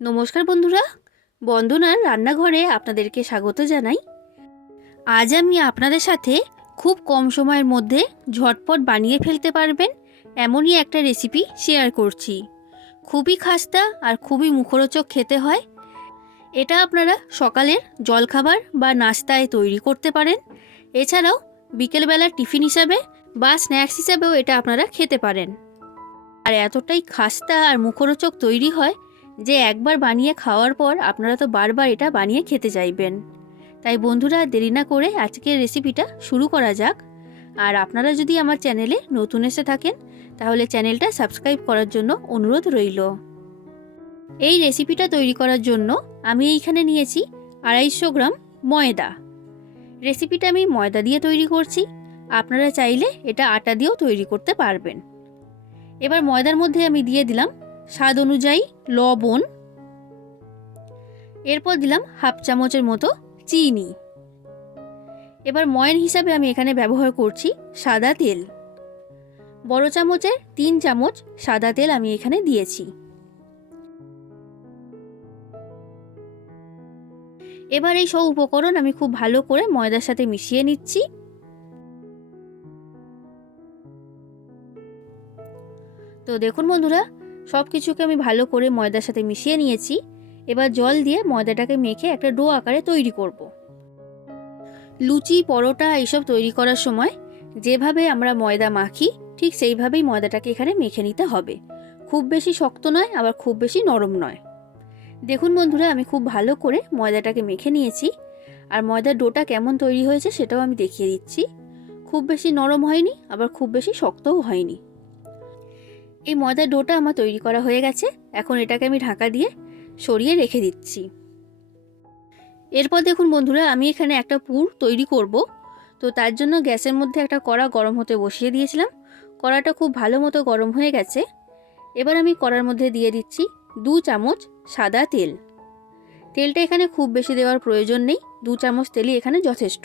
নমস্কার বন্ধুরা, বন্দনার রান্নাঘরে আপনাদেরকে স্বাগত জানাই। আজ আমি আপনাদের সাথে খুব কম সময়ের মধ্যে ঝটপট বানিয়ে ফেলতে পারবেন এমনই একটা রেসিপি শেয়ার করছি। খুবই খাস্তা আর খুবই মুখরোচক খেতে হয়। এটা আপনারা সকালের জলখাবার বা নাস্তায় তৈরি করতে পারেন। এছাড়াও বিকেলবেলার টিফিন হিসাবে বা স্ন্যাক্স হিসাবেও এটা আপনারা খেতে পারেন। আর এতটাই খাস্তা আর মুখরোচক তৈরি হয় যে একবার বানিয়ে খাওয়ার পর আপনারা তো বারবার এটা বানিয়ে খেতে চাইবেন। তাই বন্ধুরা দেরি না করে আজকের রেসিপিটা শুরু করা যাক। আর আপনারা যদি আমার চ্যানেলে নতুন এসে থাকেন, তাহলে চ্যানেলটা সাবস্ক্রাইব করার জন্য অনুরোধ রইল। এই রেসিপিটা তৈরি করার জন্য আমি এইখানে নিয়েছি আড়াইশো গ্রাম ময়দা। রেসিপিটা আমি ময়দা দিয়ে তৈরি করছি। আপনারা চাইলে এটা আটা দিয়েও তৈরি করতে পারবেন। এবার ময়দার মধ্যে আমি দিয়ে দিলাম স্বাদ অনুযায়ী লবণ। এরপর দিলাম হাফ চামচের মতো চিনি। এবার ময়ন হিসাবে আমি এখানে ব্যবহার করছি সাদা তেল। বড় চামচের তিন চামচ সাদা তেল আমি এখানে দিয়েছি। এবার এই সব উপকরণ আমি খুব ভালো করে ময়দার সাথে মিশিয়ে নিচ্ছি। তো দেখুন বন্ধুরা সব কিছুকে আমি ভালো করে ময়দার সাথে মিশিয়ে নিয়েছি। এবার জল দিয়ে ময়দাটাকে মেখে একটা ডো আকারে তৈরি করব। লুচি, পরোটা এইসব তৈরি করার সময় যেভাবে আমরা ময়দা মাখি, ঠিক সেইভাবেই ময়দাটাকে এখানে মেখে নিতে হবে। খুব বেশি শক্ত নয়, আবার খুব বেশি নরম নয়। দেখুন বন্ধুরা, আমি খুব ভালো করে ময়দাটাকে মেখে নিয়েছি। আর ময়দার ডোটা কেমন তৈরি হয়েছে সেটাও আমি দেখিয়ে দিচ্ছি। খুব বেশি নরম হয়নি, আবার খুব বেশি শক্তও হয়নি। এই ময়দার ডোটা আমার তৈরি করা হয়ে গেছে। এখন এটাকে আমি ঢাকা দিয়ে সরিয়ে রেখে দিচ্ছি। এরপর দেখুন বন্ধুরা, আমি এখানে একটা পুর তৈরি করব। তো তার জন্য গ্যাসের মধ্যে একটা কড়া গরম হতে বসিয়ে দিয়েছিলাম। কড়াটা খুব ভালো মতো গরম হয়ে গেছে। এবার আমি কড়ার মধ্যে দিয়ে দিচ্ছি দু চামচ সাদা তেল। তেলটা এখানে খুব বেশি দেওয়ার প্রয়োজন নেই, দু চামচ তেলই এখানে যথেষ্ট।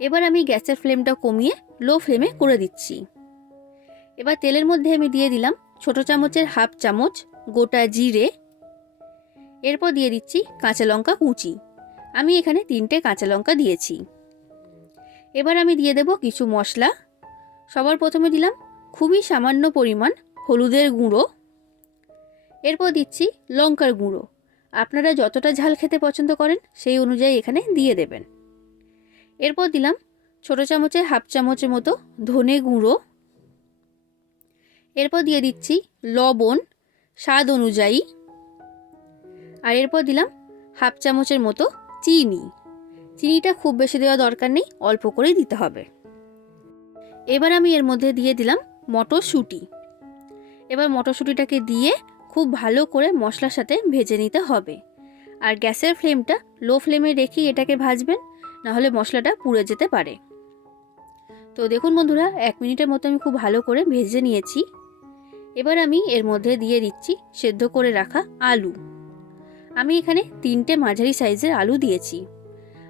এবার আমি গ্যাসের ফ্লেমটা কমিয়ে লো ফ্লেমে করে দিচ্ছি। এবার তেলের মধ্যে আমি দিয়ে দিলাম ছোট চামচের হাফ চামচ গোটা জিরে। এরপর দিয়ে দিচ্ছি কাঁচা লঙ্কা কুচি। আমি এখানে তিনটে কাঁচা লঙ্কা দিয়েছি। এবার আমি দিয়ে দেব কিছু মশলা। সবার প্রথমে দিলাম খুবই সামান্য পরিমাণ হলুদের গুঁড়ো। এরপর দিচ্ছি লঙ্কার গুঁড়ো। আপনারা যতটা ঝাল খেতে পছন্দ করেন সেই অনুযায়ী এখানে দিয়ে দেবেন। এরপর দিলাম ছোট চামচের হাফ চামচের মতো ধনে গুঁড়ো। এরপর দিয়ে দিচ্ছি লবণ, স্বাদ অনুযায়ী। আর এরপর দিলাম হাফ চামচের মতো চিনি। চিনিটা খুব বেশি দেওয়া দরকার নেই, অল্প করেই দিতে হবে। এবার আমি এর মধ্যে দিয়ে দিলাম মটরশুঁটি। এবার মটরশুঁটিটাকে দিয়ে খুব ভালো করে মশলার সাথে ভেজে নিতে হবে। আর গ্যাসের ফ্লেমটা লো ফ্লেমে রেখেই এটাকে ভাজবেন নাহলে মশলাটা পুড়ে যেতে পারে। তো দেখুন বন্ধুরা, এক মিনিটের মতো আমি খুব ভালো করে ভেজে নিয়েছি। এবার আমি এর মধ্যে দিয়ে দিচ্ছি সেদ্ধ করে রাখা আলু। আমি এখানে তিনটে মাঝারি সাইজের আলু দিয়েছি।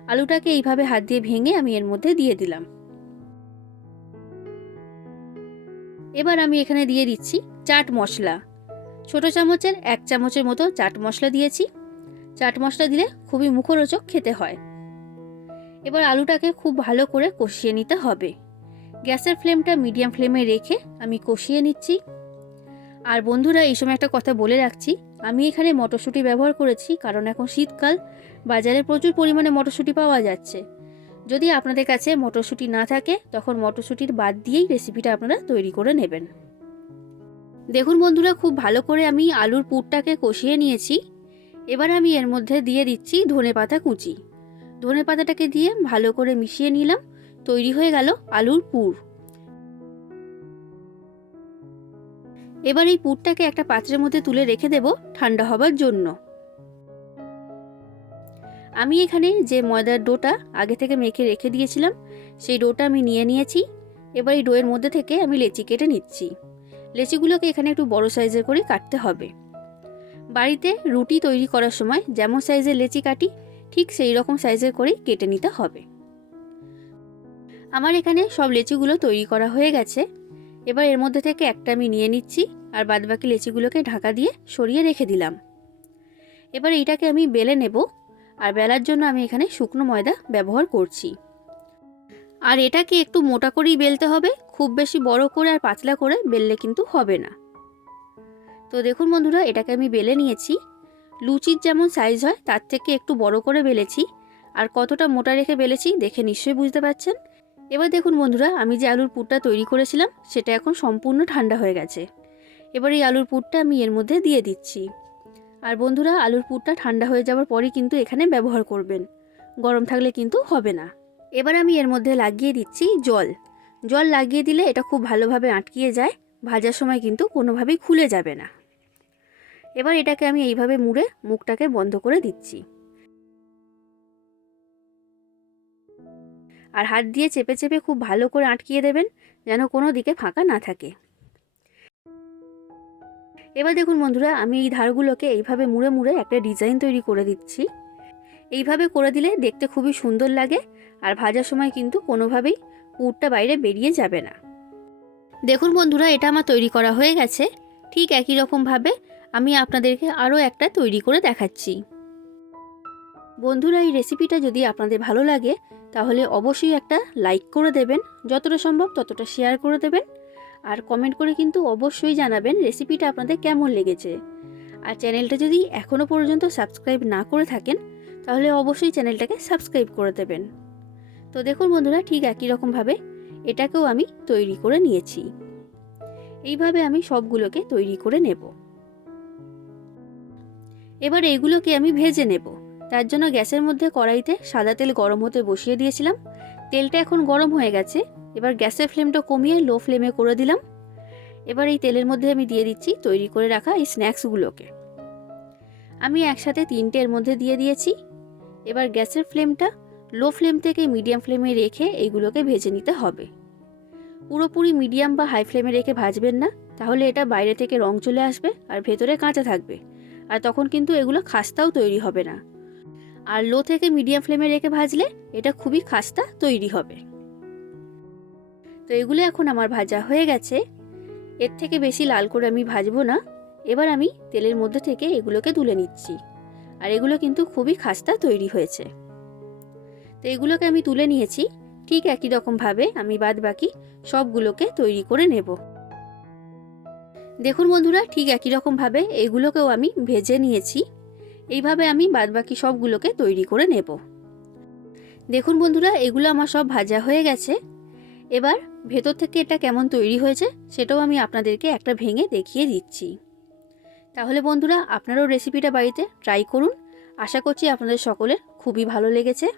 আলুটাকে এইভাবে হাত দিয়ে ভেঙে আমি এর মধ্যে দিয়ে দিলাম। এবার আমি এখানে দিয়ে দিচ্ছি চাট মশলা। ছোট চামচের এক চামচের মতো চাট মশলা দিয়েছি। চাট মশলা দিলে খুবই মুখরোচক খেতে হয়। এবার আলুটাকে খুব ভালো করে কষিয়ে নিতে হবে। গ্যাসের ফ্লেমটা মিডিয়াম ফ্লেমে রেখে আমি কষিয়ে নিচ্ছি। আর বন্ধুরা, এই সময় একটা কথা বলে রাখছি। আমি এখানে মটরশুঁটি ব্যবহার করেছি, কারণ এখন শীতকাল। বাজারে প্রচুর পরিমাণে মটরশুঁটি পাওয়া যাচ্ছে। যদি আপনাদের কাছে মটরশুঁটি না থাকে, তখন মটরশুঁটির বাদ দিয়েই রেসিপিটা আপনারা তৈরি করে নেবেন। দেখুন বন্ধুরা, খুব ভালো করে আমি আলুর পুরটাকে কষিয়ে নিয়েছি। এবার আমি এর মধ্যে দিয়ে দিচ্ছি ধনে পাতা কুচি। ধনে পাতাটাকে দিয়ে ভালো করে মিশিয়ে নিলাম। তৈরি হয়ে গেল আলুর পুর। এবার এই পুরটাকে একটা পাত্রের মধ্যে তুলে রেখে দেব ঠান্ডা হবার জন্য। আমি এখানে যে ময়দার ডোটা আগে থেকে মেখে রেখে দিয়েছিলাম, সেই ডোটা আমি নিয়ে নিয়েছি। এবার এই ডোয়ের মধ্যে থেকে আমি লেচি কেটে নিচ্ছি। লেচিগুলোকে এখানে একটু বড় সাইজের করে কাটতে হবে। বাড়িতে রুটি তৈরি করার সময় যেমন সাইজের লেচি কাটি, ঠিক সেই রকম সাইজের করেই কেটে নিতে হবে। আমার এখানে সব লেচিগুলো তৈরি করা হয়ে গেছে। এবার এর মধ্যে থেকে একটা আমি নিয়ে নিচ্ছি আর বাদবাকি লেচিগুলোকে ঢাকা দিয়ে সরিয়ে রেখে দিলাম। এবার এইটাকে আমি বেলে নেব আর বেলার জন্য আমি এখানে শুকনো ময়দা ব্যবহার করছি। আর এটাকে একটু মোটা করেই বেলতে হবে, খুব বেশি বড় করে আর পাতলা করে বেললে কিন্তু হবে না। তো দেখুন বন্ধুরা, এটাকে আমি বেলে নিয়েছি। লুচির যেমন সাইজ হয়, তার থেকে একটু বড় করে বেলেছি। আর কতটা মোটা রেখে বেলেছি, দেখে নিশ্চয়ই বুঝতে পারছেন। এবার দেখুন বন্ধুরা, আমি যে আলুর পুরটা তৈরি করেছিলাম, সেটা এখন সম্পূর্ণ ঠান্ডা হয়ে গেছে। এবার এই আলুর পুরটা আমি এর মধ্যে দিয়ে দিচ্ছি। আর বন্ধুরা, আলুর পুরটা ঠান্ডা হয়ে যাওয়ার পরই কিন্তু এখানে ব্যবহার করবেন। গরম থাকলে কিন্তু হবে না। এবার আমি এর মধ্যে লাগিয়ে দিচ্ছি জল। জল লাগিয়ে দিলে এটা খুব ভালোভাবে আটকিয়ে যায়, ভাজার সময় কিন্তু কোনোভাবেই খুলে যাবে না। এবার এটাকে আমি এইভাবে মুড়ে মুখটাকে বন্ধ করে দিচ্ছি। আর হাত দিয়ে চেপে চেপে খুব ভালো করে আটকিয়ে দেবেন, যেন কোনো দিকে ফাঁকা না থাকে। এবার দেখুন বন্ধুরা, আমি এই ধারগুলোকে এইভাবে মুড়ে মুড়ে একটা ডিজাইন তৈরি করে দিচ্ছি। এইভাবে করে দিলে দেখতে খুবই সুন্দর লাগে আর ভাজার সময় কিন্তু কোনোভাবেই পুরটা বাইরে বেরিয়ে যাবে না। দেখুন বন্ধুরা, এটা আমার তৈরি করা হয়ে গেছে। ঠিক একই রকমভাবে আমি আপনাদেরকে আরও একটা তৈরি করে দেখাচ্ছি। বন্ধুরা, এই রেসিপিটা যদি আপনাদের ভালো লাগে, তাহলে অবশ্যই একটা লাইক করে দেবেন। যতটা সম্ভব ততটা শেয়ার করে দেবেন। আর কমেন্ট করে কিন্তু অবশ্যই জানাবেন রেসিপিটা আপনাদের কেমন লেগেছে। আর চ্যানেলটা যদি এখনও পর্যন্ত সাবস্ক্রাইব না করে থাকেন, তাহলে অবশ্যই চ্যানেলটাকে সাবস্ক্রাইব করে দেবেন। তো দেখুন বন্ধুরা, ঠিক একই রকমভাবে এটাকেও আমি তৈরি করে নিয়েছি। এইভাবে আমি সবগুলোকে তৈরি করে নেব। এবার এইগুলোকে আমি ভেজে নেব। তার জন্য গ্যাসের মধ্যে কড়াইতে সাদা তেল গরম হতে বসিয়ে দিয়েছিলাম। তেলটা এখন গরম হয়ে গেছে। এবার গ্যাসের ফ্লেমটা কমিয়ে লো ফ্লেমে করে দিলাম। এবার এই তেলের মধ্যে আমি দিয়ে দিচ্ছি তৈরি করে রাখা এই স্ন্যাক্সগুলোকে। আমি একসাথে তিনটে এর মধ্যে দিয়ে দিয়েছি। এবার গ্যাসের ফ্লেমটা লো ফ্লেম থেকে মিডিয়াম ফ্লেমে রেখে এইগুলোকে ভেজে নিতে হবে। পুরোপুরি মিডিয়াম বা হাই ফ্লেমে রেখে ভাজবেন না, তাহলে এটা বাইরে থেকে রং চলে আসবে আর ভেতরে কাঁচা থাকবে। আর তখন কিন্তু এগুলো খাস্তাও তৈরি হবে না। আর লো থেকে মিডিয়াম ফ্লেমে রেখে ভাজলে এটা খুবই খাস্তা তৈরি হবে। তো এগুলো এখন আমার ভাজা হয়ে গেছে। এর থেকে বেশি লাল করে আমি ভাজবো না। এবার আমি তেলের মধ্যে থেকে এগুলোকে তুলে নিচ্ছি। আর এগুলো কিন্তু খুবই খাস্তা তৈরি হয়েছে। তো এগুলোকে আমি তুলে নিয়েছি। ঠিক একই রকমভাবে আমি বাদ বাকি সবগুলোকে তৈরি করে নেব। দেখুন বন্ধুরা, ঠিক একই রকমভাবে এগুলোকেও আমি ভেজে নিয়েছি। এইভাবে আমি বাদবাকি সবগুলোকে তৈরি করে নেব। দেখুন বন্ধুরা, এগুলো আমার সব ভাজা হয়ে গেছে। এবার ভেতর থেকে এটা কেমন তৈরি হয়েছে সেটাও আমি আপনাদেরকে একটা ভেঙে দেখিয়ে দিচ্ছি। তাহলে বন্ধুরা, আপনারাও রেসিপিটা বাড়িতে ট্রাই করুন। আশা করছি আপনাদের সকলের খুবই ভালো লেগেছে।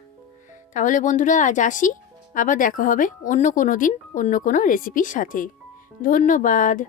তাহলে বন্ধুরা, আজ আসি। আবার দেখা হবে অন্য কোনো দিন, অন্য কোনো রেসিপির সাথে। ধন্যবাদ।